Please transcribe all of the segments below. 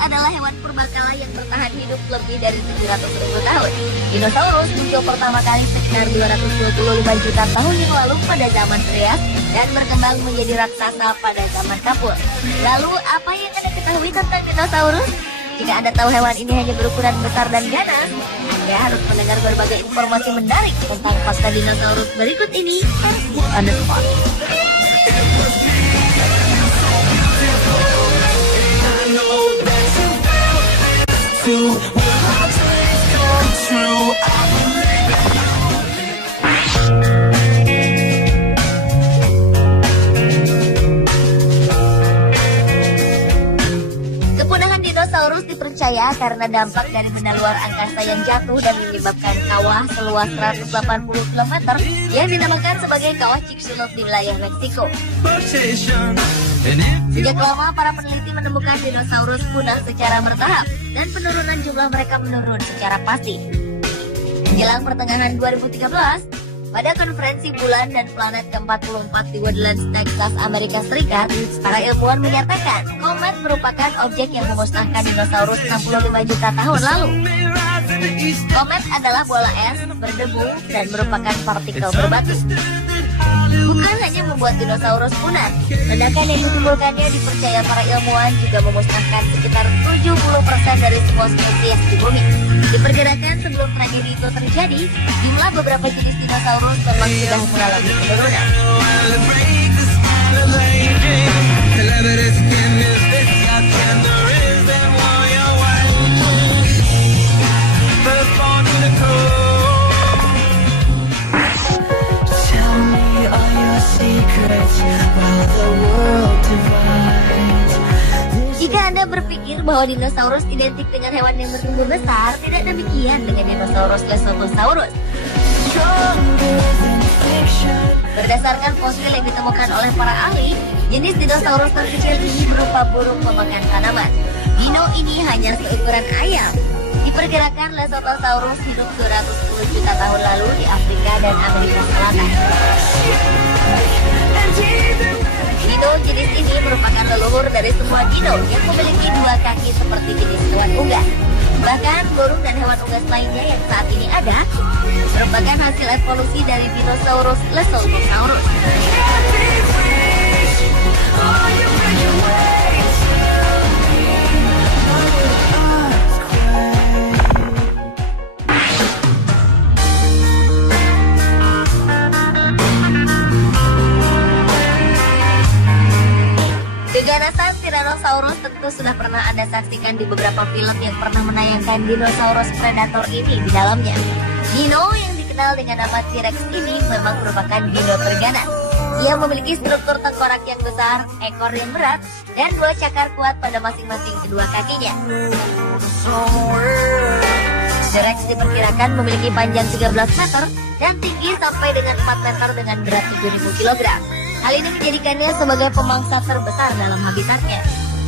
adalah hewan purbakala yang bertahan hidup lebih dari 700.000 tahun. Dinosaurus muncul pertama kali sekitar 225 juta tahun yang lalu pada zaman Trias dan berkembang menjadi raksasa pada zaman Kapur. Lalu, apa yang Anda ketahui tentang dinosaurus? Jika Anda tahu hewan ini hanya berukuran besar dan ganas, Anda harus mendengar berbagai informasi menarik tentang fakta dinosaurus berikut ini. On the spot. Kepunahan dinosaurus dipercaya karena dampak dari benda luar angkasa yang jatuh dan menyebabkan kawah seluas 180 km yang dinamakan sebagai kawah Chicxulub di wilayah Meksiko. Sejak lama para peneliti menemukan dinosaurus punah secara bertahap dan penurunan jumlah mereka menurun secara pasti. Menjelang pertengahan 2013, pada konferensi bulan dan planet ke-44 di Woodlands, Texas, Amerika Serikat, para ilmuwan menyatakan komet merupakan objek yang memusnahkan dinosaurus 65 juta tahun lalu. Komet adalah bola es, berdebu, dan merupakan partikel berbatu. Bukan hanya membuat dinosaurus punah, ledakan yang ditimbulkannya dipercaya para ilmuwan juga memusnahkan sekitar 70% dari semua spesies di bumi. Diperkirakan sebelum tragedi itu terjadi, jumlah beberapa jenis dinosaurus memang sudah mengalami penurunan. Jika Anda berpikir bahwa dinosaurus identik dengan hewan yang bertubuh besar, tidak demikian dengan dinosaurus Lesothosaurus. Berdasarkan fosil yang ditemukan oleh para ahli, jenis dinosaurus terkecil ini berupa burung pemakan tanaman. Dino ini hanya seukuran ayam. Diperkirakan Lesothosaurus hidup 210 juta tahun lalu di Afrika dan Amerika Selatan. Dino jenis ini merupakan leluhur dari semua dino yang memiliki dua kaki seperti jenis hewan unggas. Bahkan burung dan hewan unggas lainnya yang saat ini ada merupakan hasil evolusi dari dinosaurus Lesothosaurus. Keganasan Tyrannosaurus tentu sudah pernah Anda saksikan di beberapa film yang pernah menayangkan dinosaurus predator ini di dalamnya. Dino yang dikenal dengan nama T-Rex ini memang merupakan dino terganas. Ia memiliki struktur tengkorak yang besar, ekor yang berat, dan dua cakar kuat pada masing-masing kedua kakinya. T-Rex diperkirakan memiliki panjang 13 meter dan tinggi sampai dengan 4 meter dengan berat 7.000 kg. Hal ini menjadikannya sebagai pemangsa terbesar dalam habitatnya.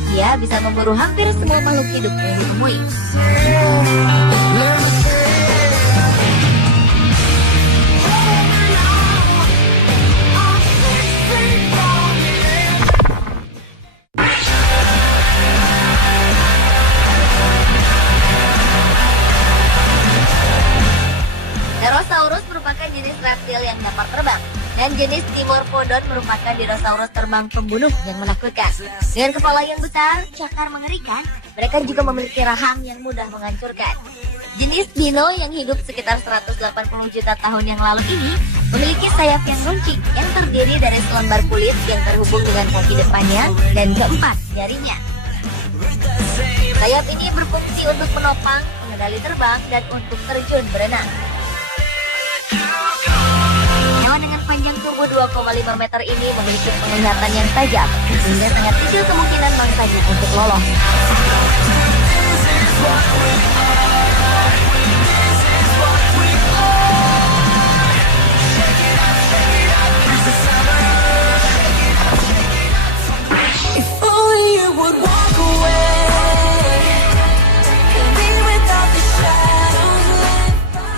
Dia bisa memburu hampir semua makhluk hidup yang ditemui. Pterosaurus merupakan jenis reptil yang dapat terbang. Dan jenis Dimorphodon merupakan dinosaurus terbang pembunuh yang menakutkan. Dengan kepala yang besar, cakar mengerikan, mereka juga memiliki rahang yang mudah menghancurkan. Jenis dino yang hidup sekitar 180 juta tahun yang lalu ini memiliki sayap yang runcing yang terdiri dari selembar kulit yang terhubung dengan kaki depannya dan keempat jarinya. Sayap ini berfungsi untuk menopang, mengendali terbang, dan untuk terjun berenang. Hewan dengan panjang tubuh 2,5 meter ini memiliki penglihatan yang tajam, sehingga sangat kecil kemungkinan mangsanya untuk lolos.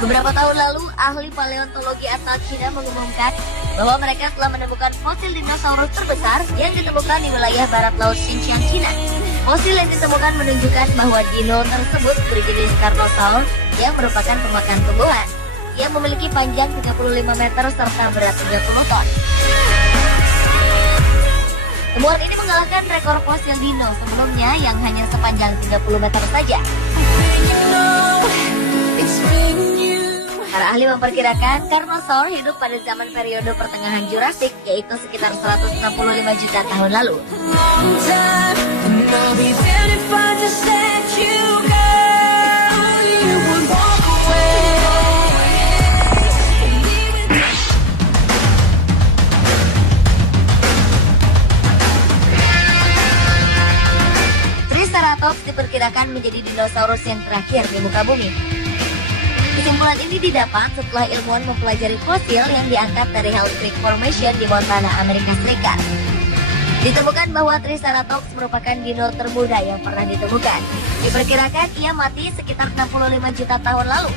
Beberapa tahun lalu, ahli paleontologi asal China mengumumkan bahwa mereka telah menemukan fosil dinosaurus terbesar yang ditemukan di wilayah barat laut Xinjiang, China. Fosil yang ditemukan menunjukkan bahwa dino tersebut berjenis Carnosaur yang merupakan pemakan tumbuhan. Ia memiliki panjang 35 meter serta berat 30 ton. Temuan ini mengalahkan rekor fosil dino sebelumnya yang hanya sepanjang 30 meter saja. Para ahli memperkirakan Carnosaur hidup pada zaman periode pertengahan Jurassic, yaitu sekitar 165 juta tahun lalu. Triceratops diperkirakan menjadi dinosaurus yang terakhir di muka bumi. Kesimpulan ini didapat setelah ilmuwan mempelajari fosil yang diangkat dari Hell Creek Formation di Montana, Amerika Serikat. Ditemukan bahwa Triceratops merupakan dino termuda yang pernah ditemukan. Diperkirakan ia mati sekitar 65 juta tahun lalu.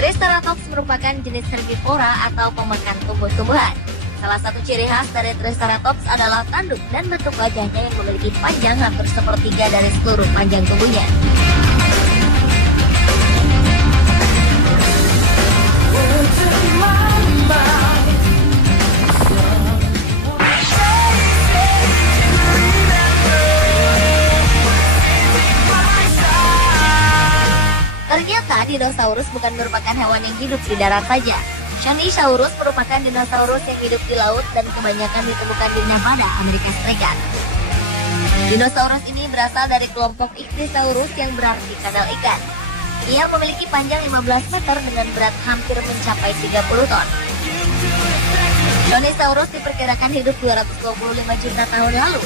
Triceratops merupakan jenis herbivora atau pemakan tumbuh-tumbuhan. Salah satu ciri khas dari Triceratops adalah tanduk dan bentuk wajahnya yang memiliki panjang hampir sepertiga dari seluruh panjang tubuhnya. Ternyata dinosaurus bukan merupakan hewan yang hidup di darat saja. Shonisaurus merupakan dinosaurus yang hidup di laut dan kebanyakan ditemukan di Nevada, Amerika Serikat. Dinosaurus ini berasal dari kelompok Ichthyosaurus yang berarti kadal ikan. Ia memiliki panjang 15 meter dengan berat hampir mencapai 30 ton. Shonisaurus diperkirakan hidup 225 juta tahun lalu.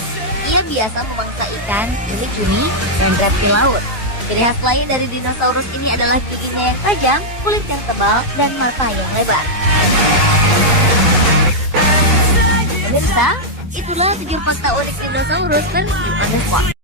Ia biasa memangsa ikan, cumi-cumi, dan reptil laut. Ciri khas lain dari dinosaurus ini adalah giginya yang tajam, kulit yang tebal, dan mata yang lebar. Pemirsa, itulah 7 fakta unik dinosaurus versi Underspot.